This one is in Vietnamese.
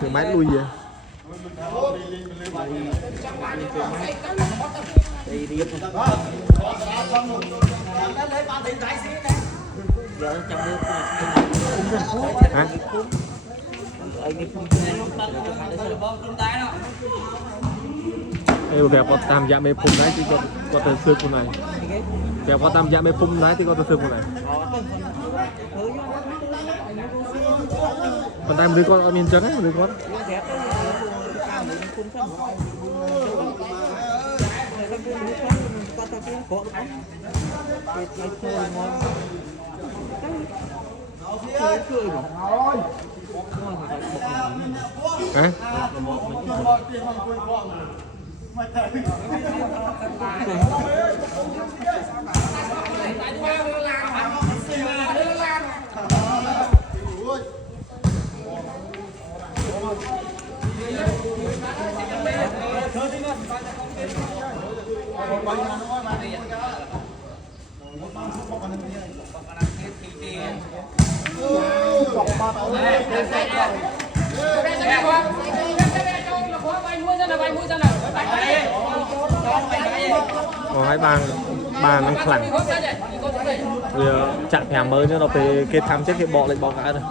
Cái máy lui vậy. Hả? Ê, kẹp có tam dạ mê phun đấy chứ có từ xương con này. Kẹp có tam dạ mê phun đấy chứ có từ xương con này. Còn tay một đứa con ở miền trắng ấy, một đứa con. Hả? Có hai bàn đang khẳng bây giờ chặn nhà mới nữa nó về kết tham chết cái bọ lại bọ cả rồi.